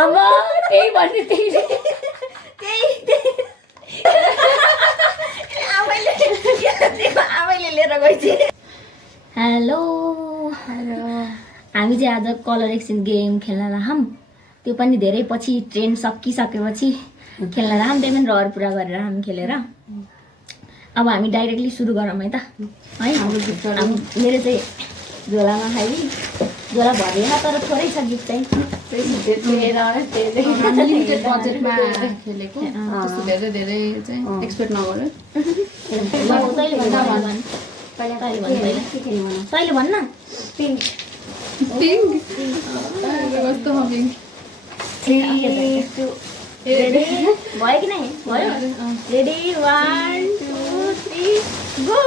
अब त्यही भन्ने त्यही आमैले लिएर गइछे। हेलो हामी चाहिँ आज कलर एक्सचेन्ज गेम खेल्न रहौँ। त्यो पनि धेरै पछि ट्रेन सकिसकेपछि खेल्न रहौँ। त्यही पनि रहर पुरा गरेर हामी खेलेर अब हामी डाइरेक्टली सुरु गरौँ है त है। मेरो चाहिँ झोलामा खाइ झोला भरिएन तर थोरै छ गिफ्ट चाहिँ लिमिटेड बजेटमा खेलेको त्यस्तो धेरै चाहिँ एक्सपेक्ट नगरे। तैँले भन्न पिङ्क कस्तो हो पिङ्क? भयो कि नै? भयो। Ready 1 2 3 go.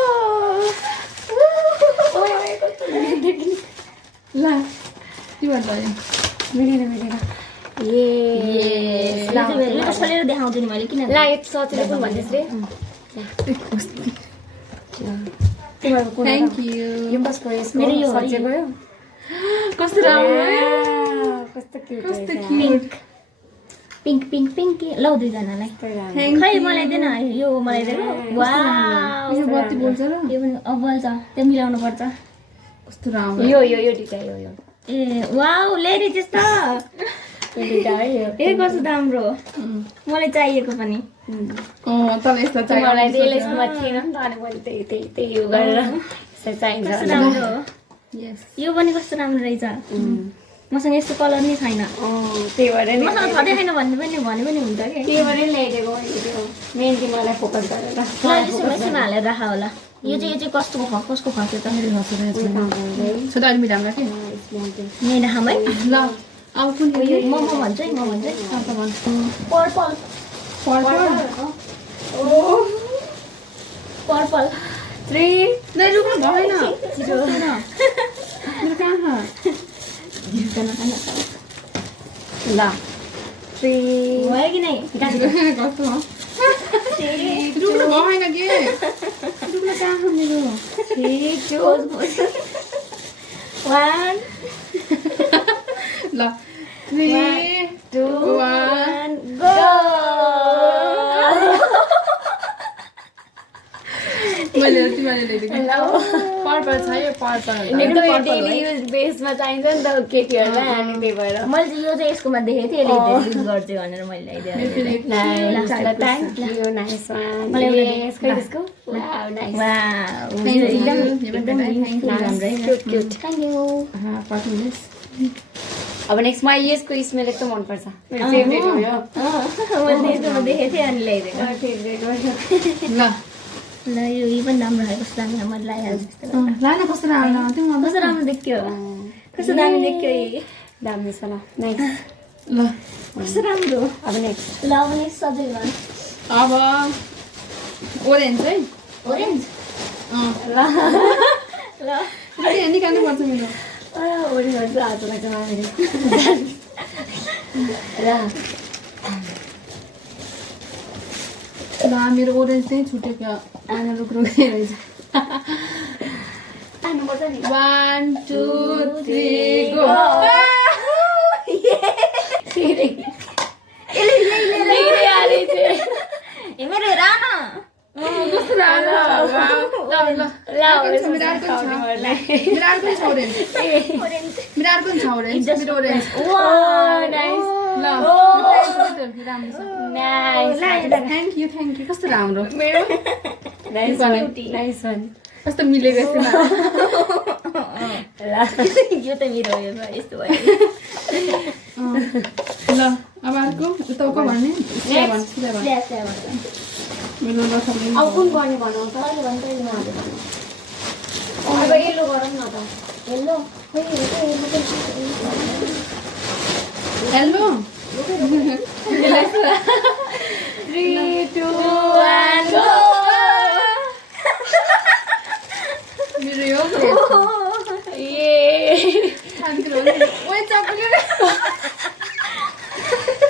ल के भन्छ खोलेर देखाउँछु नि मैले किन ला यो सजिलो पनि भन्दैछ रे। Thank you. यो कसको यसको मेरो यो सजिलो गयो। कस्तो राम्रो कस्तो क्युट कस्तो रहेछ। क्युट। पिङ्क पिङ्क पिङ्क लौ दुईजनालाई खै मलाई दिएन यो मलाई दिएको। वाउ यो बत्ती बोल्छ र यो पनि बल्छ त्यो मिलाउनु पर्छ। कस्तो राम्रो। यो डिटा यो ए वाउ ल्याइदिए त्यस्तो यो डिटा है यो। ए कस्तो राम्रो मलाई चाहिएको पनि। तर यस्तो चाहिँ मलाई त्यसले स्कुलमा थिएन नि त अनि मैले त्यही यो गरेर यसलाई चाहिन्छ। कस्तो राम्रो यस यो पनि कस्तो राम्रो रहेछ। मसँग यस्तो कलर नै छैन। त्यही भएर नि मसँग छँदै छैन भने पनि हुन्छ कि त्यही भएर नि ल्याइदिएको त्यो मेहन्दीमालाई फोकस गरेर। यसमा हालेर राख होला। यो चाहिँ कसको खस्यो त छोटा अलि राम्रो के यहीँ राखौँ है। ल अब कुन म भन्छु है पर्पल पर्पल 3 नै रुक्नु भएन मेरो कहाँ ल 3 भयो कि नै? कस्तो हो रुक्नु भएन के रुक्नु कहाँ हो मेरो 3 2 1 ल 3 2 1 गो। मैले तिमीले ल्याइदिएको पर्पल छ यो पर्पल एकदमै डेली युज बेसमा चाहिन्छ नि त केटीहरूलाई अनि त्यही भएर मैले चाहिँ यो चाहिँ यसकोमा देखेको थिएँ यसले युज गर्छ भनेर मैले ल्याइदिएँ। Thank you nice one. Yes खै त्यसको वाउ नाइस एकदम क्युट। Thank you. अब नेक्स्ट मलाई यसको स्मेल एकदम मनपर्छ। मेरो फेभरेट हो यो। मैले यसकोमा देखेको थिएँ अनि ल्याइदिएको। फेभरेट हो ल ल यो पनि राम्रो खायो। कस्तो दामी मैले लगाइहाल्छु। लान कस्तो राम्रो तिमी कस्तो राम्रो देख्यो। कस्तो दामी देख्यो। दामी छ ल नाइस। ल कस्तो राम्रो। अब नेक्स्ट ल अब नेक्स्ट सजिलो अब ओरेन्ज है ओरेन्ज। ल निकाल्नु पर्छ मेरो ओरेन्ज हात लाग्छ मेरो। ल मेरो ओरेन्ज चाहिँ छुट्यो क्या आना रुक्रुकै रहेछ। 1 2 3 गो। मेरो हेर न कस्तो राम्रो मेरो अर्को छ ओरेन्ज मेरो ओरेन्ज ल थ्याङ्क यू कस्तो राम्रो कस्तो मिलेको यस्तो यो त मेरो यो यस्तो भयो। ल अब अर्को उताको भन्ने मेरो अब कुन गर्ने भनौँ त? अब येल्लो गरौँ न त। Hello hello 3 2 1 go. मेरो यो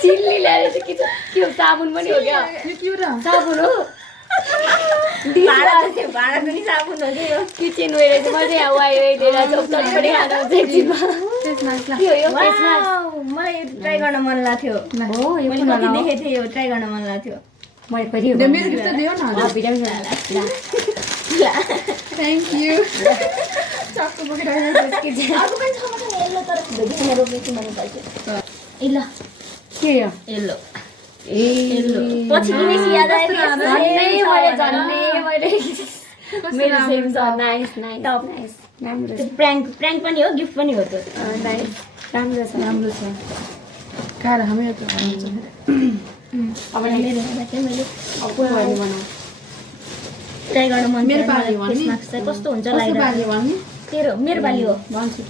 चिल्ली ल्याएर चाहिँ के हो साबुन पनि हो क्या? साबुन हो भाँडा पनि साबुन हो कि यो किचन वेयर चाहिँ मैले यहाँ वाइ लिएर चौतारी पनि खानु हुन्छ एकछिनमा। नाइस ला के हो यो फेस मास्क वाउ, मलाई ट्राई गर्न मन लाग्थ्यो हो यो मैले कुन कति होला देखेको थिएँ यो ट्राई गर्न मन लाग्थ्यो मैले फेरि दे मेरो गिफ्ट दियो न भिटामिन थ्यांक यू चक्कु बोकेर अर्को पनि छ मसँग येल्लो तर भेजिटेबल रोपेको छु मैले पाइछु ए ल के हो येल्लो ए पछि किनेपछि याद आयो झन्नै मैले मेरो सेम छ नाइस नाइस टप। नाइस राम्रो त्यो प्र्याङ्क पनि हो गिफ्ट पनि हो त्यो नाइस राम्रो छ राम्रो छ खाएर हामी यो अब मेरो हेर्दा चाहिँ मैले पुरा गर्ने बनाऊ ट्राई गर्न मन मेरो थियो बाली मलाई भन्ने? face mask चाहिँ कस्तो हुन्छ कस्तो लागिरहेको बाली भन्ने तेरो मेरो बाली हो भन्छु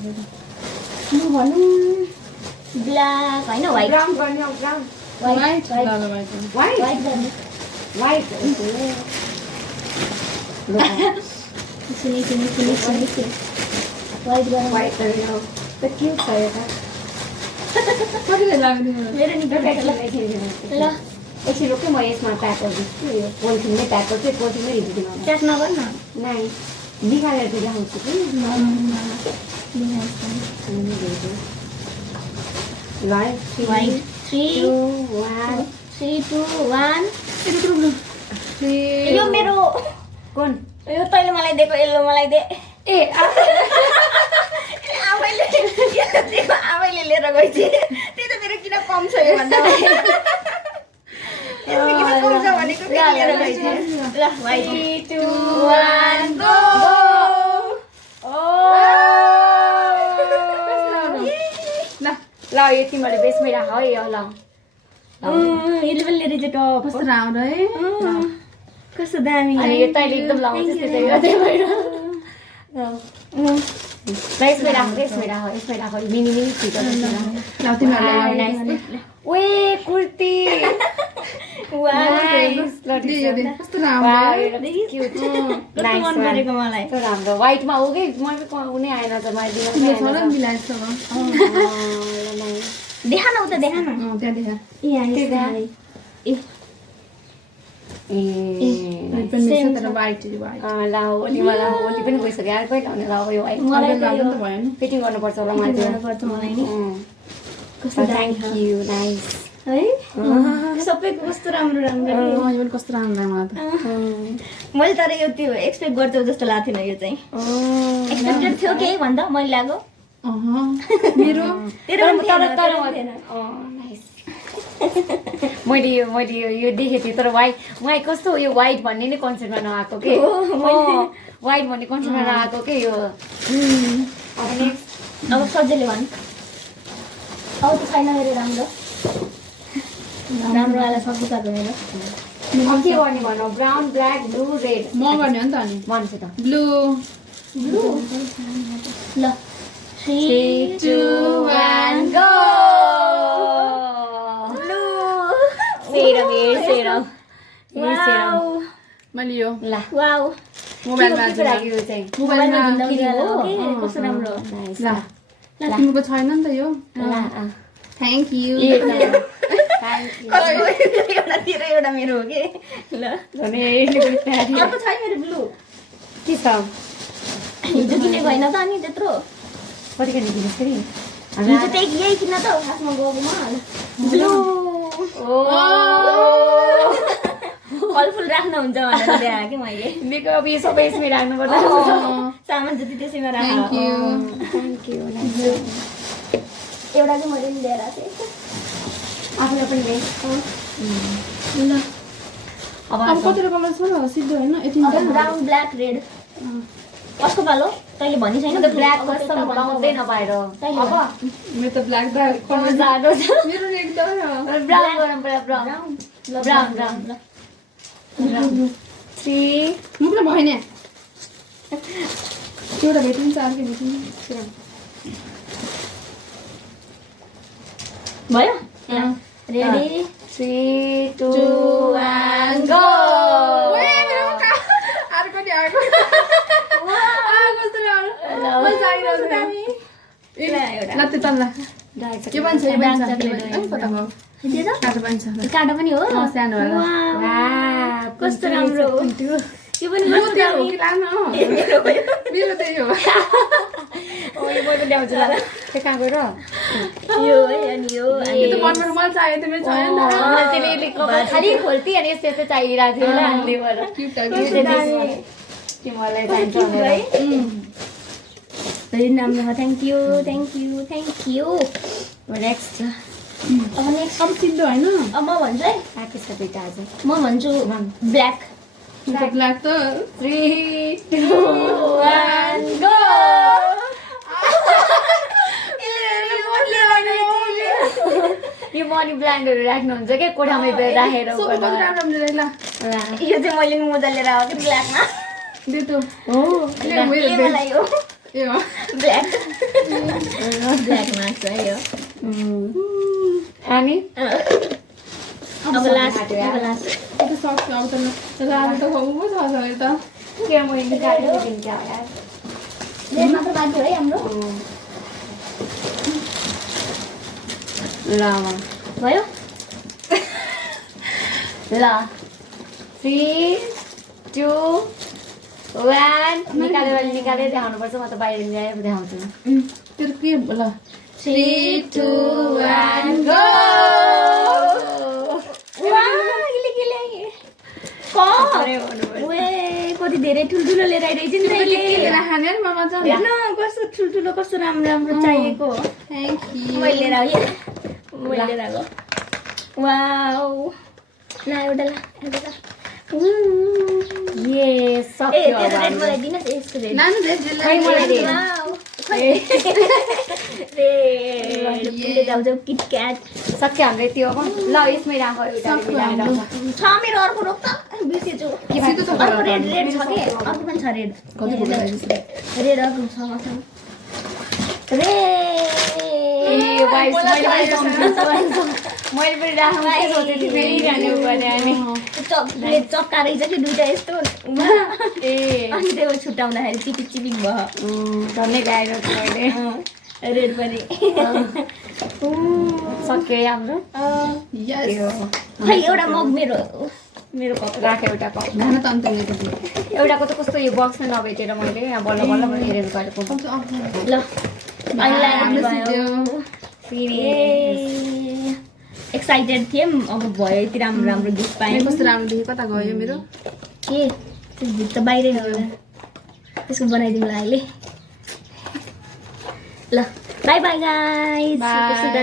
म भनौँ ब्ल्याक होइन व्हाइट ब्राउन गर्ने हो ब्राउन वाइट ल ल वाइट व्हाइट व्हाइट गर्ने व्हाइट सुनि व्हाइट गर्ने व्हाइट गर्ने हो त क्युट छ यो त कतिले लाग्ने मेरो नि ल एकछिन रोक्यो म यसमा प्याक गरिदिन्छु यो पोलिथिनमै प्याक गर्छु पोलिथिनमै हिँडिदिनु ट्याक नगर न नाइ निकालेर चाहिँ ल्याउँछु कि ल है व्हाइट 3 2 1 3 2 1 यो मेरो कुन यो तैँले मलाई दिएको येल्लो मलाई दे ए आफैले लिएर गएछ त्यही त मेरो किन कम छ यो भन्दा किन कम छ भनेको फेरि लिएर गएछ ल व्हाइट 3 2 1 गो ल यो तिमीले बेसमै राख है यो ल यसले पनि लिएर चाहिँ टप कस्तो राम्रो है कस्तो दामी अनि यो तैँले एकदम लाउँछ त्यही भएर यसमै राख यसमै राख मिनी मिनी छिटो ल तिमीहरुले ओए कुर्ती वाउ कस्तो राम्रो क्युट कस्तो मन परेको मलाई कस्तो राम्रो व्हाइटमा हो कि मैले कुनै आएन त मैले तिम्रो छ र मिलाइछ देखा न उता देखा न त्यहाँ देखा ए यहाँ ए पनि मिल्छ तर वाइट वाइट ल होली मलाई होली पनि गइसक्यो अर्कै लाउने ल यो व्हाइट मलाई लाग्यो नि त भयो नि फिटिङ गर्नुपर्छ होला मलाई गर्नुपर्छ मलाई नि कस्तो थ्याङ्क यू नाइस है सबैको कस्तो राम्रो राम्रो यो पनि कस्तो राम्रो लाग्यो मलाई त मैले तर यो त्यो एक्सपेक्ट गर्थ्यो जस्तो लागेको थिएन यो चाहिँ एक्सपेक्टेड थियो केही भन्दा मैले लाग्यो मेरो तेरो पनि तर थिएन, तर तेरो पनि थिएन। नाइस मैले यो देखेको थिएँ तर व्हाइट कस्तो यो व्हाइट भन्ने नै कन्सेप्टमा नआएको के व्हाइट भन्ने कन्सेप्टमा नआएको के यो अब नेक्स्ट अब सजिलै भन् अब त छैन मेरो राम्रो राम्रो वाला सकिसक्यो मेरो अब के गर्ने भनौँ ब्राउन ब्ल्याक ब्लू रेड म गर्ने हो नि त अनि भन्छु त ब्लू ल 3 2 1 गो सेरम मैले यो ल वाउ मोबाइलमा के लाग्यो यो चाहिँ मोबाइलमा कस्तो राम्रो नाइस ल तिमीको छैन नि त यो ल थ्याङ्क यू एउटा तेरो एउटा मेरो हो कि ल अर्को छैन मेरो ब्लू के छ हिजो किनेको होइन त अनि त्यत्रो कति खाने किनेस् फेरि हिजो त्यही यही किन त खासमा गएकोमा ब्लू फलफुल राख्न हुन्छ भनेर ल्याएँ कि मैले मेरो अब यो सबै यसमै राख्नु पर्छ सामान जति त्यसैमा राख थ्याङ्क यू थ्याङ्क यू एउटा चाहिँ मैले नि लिएर आएको थिएँ आफूलाई पनि ल्याइ ल अब कतिवटा कलर छ र सिद्धो होइन यतिवटा ब्राउन ब्ल्याक रेड कसको पालो तैँले भनि छैन त ब्ल्याक कस्तो लाउँदैन बाहिर अब मेरो त ब्ल्याक ब्ल्याक कलर जाडो छ मेरो एकदम ब्राउन गरौँ पहिला ब्राउन ब्राउन ब्राउन ल 3 मुखलाई भएन एउटा भेटिन्छ अर्कै भेटिन्छ भयो रेडी 3 2 1 गो अर्को नि अर्को ल त्यो तल्ला के भन्छ यो भन्छ कता भयो काठो पनि छ काँडा पनि हो सानो वाला कस्तो राम्रो यो पनि यो कस्तो त्यो हो दामी। कि लानु मेरो भयो। मेरो त्यही हो यो म पनि ल्याउँछु ल त्यो कहाँ गएर यो है अनि यो यो त मनबाट मलाई चाहियो त्यो मेरो छैन नि त मैले त्यसले कपाल खालि खोल्थेँ अनि यस्तो यस्तो चाहिरहेको थियो होला अनि त्यही भएर क्युट कि मलाई चाहिन्छ भनेर भेरी राम्रो thank you thank you thank you next अब नेक्स्ट अब सिद्धो होइन अब म भन्छु है आएको छ दुइटा आज म भन्छु ब्ल्याक ब्ल्याक त 3 2 1 गो यो मनी प्लान्टहरू राख्नुहुन्छ क्या कोठामै राखेर सबै कति राम्रो रहेछ ल यो चाहिँ मैले मोजा लिएर आएको ब्ल्याकमा दे त हो ले मैले यो मलाई यो ए हो ब्ल्याक ब्ल्याकमा छ यो अनि अब लास्ट अब लास्ट त्यो त सक्छ अब त रातो त खुवाउनु पो छ अरे त के मैले निकालेको दिन्छ यार लेट मात्र बाँकी है हाम्रो ल भयो ल 3 2 1 निकालेर देखाउनुपर्छ म त बाहिर ल्याएर देखाउँछु त्यो के ल 3 2 1 गो कति धेरै ठुल्ठुलो लिएर आइरहेछ नि के तैँले राख्ने नि ममा जान हेर्न कस्तो ठुल्ठुलो कस्तो राम्रो राम्रो चाहिएको थ्यांक यू मैले लिएर आएको मैले लिएर आएको वाउ ल एउटा ल ये ए सक्यो त्यो अब रेड हाम्रो। मलाई दिनुहोस् यस्तो रेड नानु दे खै मलाई दे। वाउ रेड पुगे जाऊ किटक्याट सक्यो हाम्रो त्यो अब ल यसमै राख एउटा सक्यो मिलाएर हाम्रो। राख। छ मेरो अर्को रोक त बिर्सेछु सिधो त अर्को रेड रेड छ के अर्को पनि छ रेड कति फुल आइसक्यो रेड अर्को छ मसँग रेड यो वाइस मैले पनि सम्झिन्छु मैले पनि राख्नु के सोचेको थिएँ फेरि जाने भने अनि चकलेट चक्का रहेछ कि दुइटा यस्तो ए अनि त्यो छुट्याउँदाखेरि चिपिक चिपिक भयो झन्डै गाएको थियो मैले रेड पनि सक्यो है हाम्रो यस खै एउटा मग मेरो मेरो कप राख एउटा कप खाना त अन्त लिएको थिएँ एउटाको त कस्तो यो बक्समा नभेटेर मैले यहाँ बल्ल बल्ल हेरेर गरेको ल हाम्रो भयो सिद्धो फेरि एक्साइटेड थिएँ अब भयो यति राम्रो राम्रो गिफ्ट पाएँ कस्तो राम्रो देखेँ कता गयो मेरो के त्यो भित्र बाहिरै होला त्यसको बनाइदिउँला अहिले ल बाई बाई गाइस Bye.